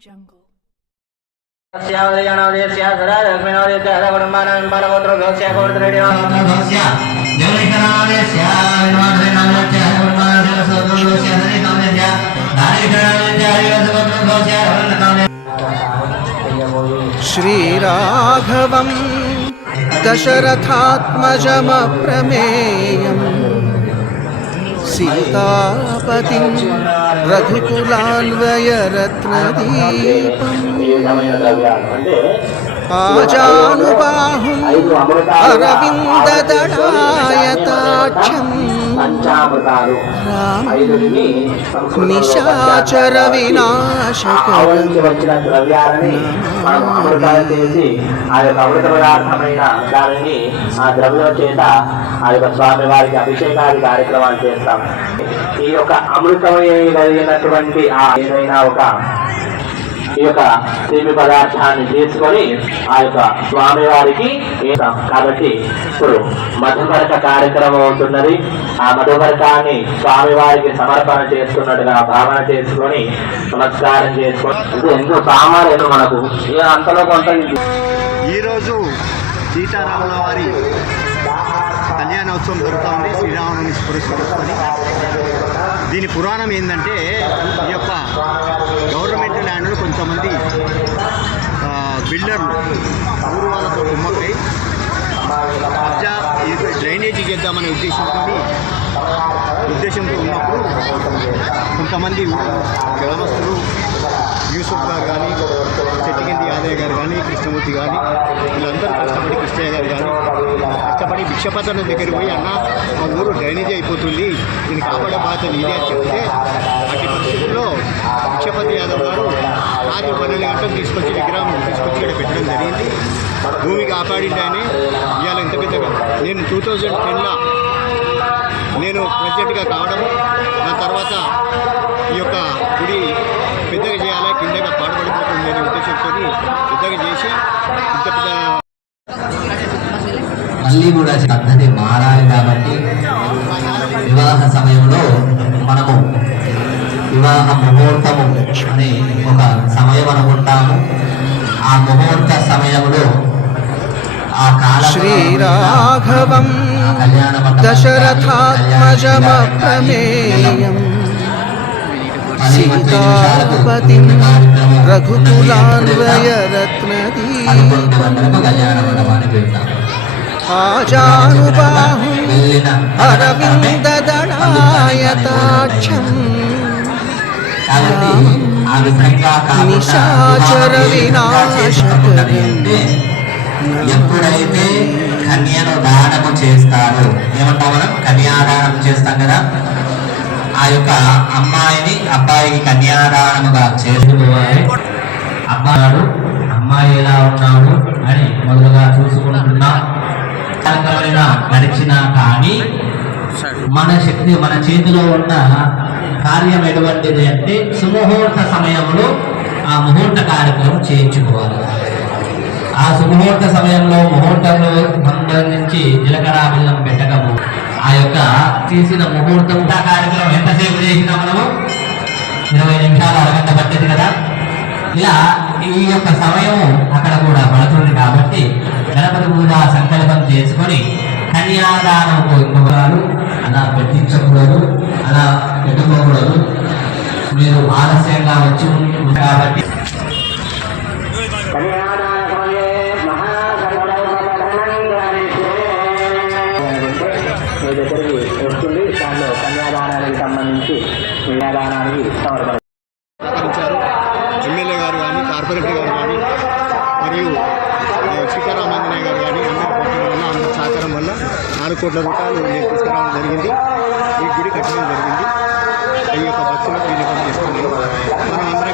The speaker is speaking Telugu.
Jungle. श्रीराघवं दशरथात्मजमप्रमेयम् सीतापतिं रघुकुलान्वयरत्नदीपम् आजानुबाहुम् अरविन्ददलायताक्षम् रामं निशाचरविनाशकरम् స్వామి వారికి అభిషేకాది కార్యక్రమాలు చేస్తాం. ఈ యొక్క అమృతమైనటువంటి ఏదైనా ఒక ఈ యొక్క తీపి పదార్థాన్ని తీసుకొని ఆ యొక్క స్వామి వారికి వేస్తాం. కాబట్టి ఇప్పుడు మధుమరక కార్యక్రమం అవుతున్నది. ఆ మధుమరకాన్ని స్వామి వారికి సమర్పణ చేస్తున్నట్టుగా భావన చేసుకొని నమస్కారం చేసుకొని ఎంతో సామాన్యులు మనకు అంతలో కొంత. ఈరోజు సీతారాముల వారి కళ్యాణోత్సవం జరుగుతూ ఉంది. శ్రీరాముని పురస్కరించుకొని దీని పురాణం ఏంటంటే, ఈ యొక్క గవర్నమెంట్ ల్యాండ్లో కొంతమంది బిల్డర్లు ఊరు వాళ్ళతో కుమ్మకై డ్రైనేజీ చేద్దామనే ఉద్దేశంతో ఉన్నప్పుడు కొంతమంది గ్రామస్తులు యూసుఫ్ గారు కానీ, చెట్టికింది యాదయ్య గారు కానీ, కృష్ణమూర్తి కానీ, వీళ్ళందరూ కష్టపడి కృష్ణయ్య గారు కానీ కష్టపడి భిక్షపతన దగ్గరికి పోయి, అన్న మా ఊరు డ్రైనేజీ అయిపోతుంది, దీన్ని కాపాడే బాధ్యత నీదే అని చెప్తే, అట్టి పరిస్థితుల్లో భిక్షపతి యాదవ్ గారు రాత్రి 12 గంటలకు తీసుకొచ్చి విగ్రహం తీసుకొచ్చి ఇక్కడ పెట్టడం జరిగింది. భూమి కాపాడిండానే ఇవాళ ఇంత పెద్దగా నేను 2010లో నేను ప్రెసిడెంట్గా కావడము, దాని తర్వాత ఈ యొక్క గుడి పెద్దగా చేయాలి, కిందగా పాడుపడిపోతుంది అనే ఉద్దేశంతో పెద్దగా చేసి ఇంత పెద్ద మళ్ళీ కూడా పద్ధతి మారాలి. కాబట్టి వివాహ సమయంలో మనము వివాహ ముహూర్తము అనే ఒక సమయం అనుకుంటాము. ఆ ముహూర్త సమయంలో ఆ కాల శ్రీరాఘవం దశరథాత్మజమప్రమేయం సీతాపతిం రఘుకులాన్వయరత్నదీపం ఆజానుబాహుం అరవిందదళాయతాక్షం రామం నిశాచరవినాశకరం. ఎప్పుడైతే కన్యను దానము చేస్తారో, ఏమంటాం మనం కన్యాదానం చేస్తాం కదా, ఆ యొక్క అమ్మాయిని అబ్బాయికి కన్యాదానముగా చేసుకోవాలి. అబ్బాయి అమ్మాయి ఎలా ఉన్నాడు అని మొదలుగా చూసుకుంటున్నాం. గడిచినా కానీ మన శక్తి, మన చేతిలో ఉన్న కార్యం ఎటువంటిది అంటే సుముహూర్త సమయంలో ఆ ముహూర్త కార్యక్రమం చేయించుకోవాలి. ఆ సుముహూర్త సమయంలో ముహూర్తంలో సంబంధించి జీలకర్ర బెల్లం పెట్టకము, ఆ యొక్క తీసిన ముహూర్తం కార్యక్రమం ఎంతసేపు చేసినా మనము 20 నిమిషాలు, అరగంట పట్టేది కదా. ఇలా ఈ యొక్క సమయము అక్కడ కూడా పడుతుంది. కాబట్టి గణపతి పూజ సంకల్పం చేసుకొని కన్యాదానం కోరుకోవాలి. అలా పెట్టించకూడదు, అలా పెట్టుకోకూడదు. మీరు ఆలస్యంగా వచ్చి కాబట్టి దగ్గరికి వస్తుంది. దానిలో కన్యాదానానికి సంబంధించి కన్యాదానానికి సమర్పణ ఎమ్మెల్యే గారు కానీ, కార్పొరేటర్ గారు కానీ, మరియు సీతారామాంజనేయ గారు కానీ అందరి సహకారం వల్ల 4 కోట్ల రూపాయలు నేను తీసుకురావడం జరిగింది. ఈ గుడి కట్టడం జరిగింది. ఈ యొక్క భక్తులకు వినియోగం చేసుకున్నాను. మనం అందరం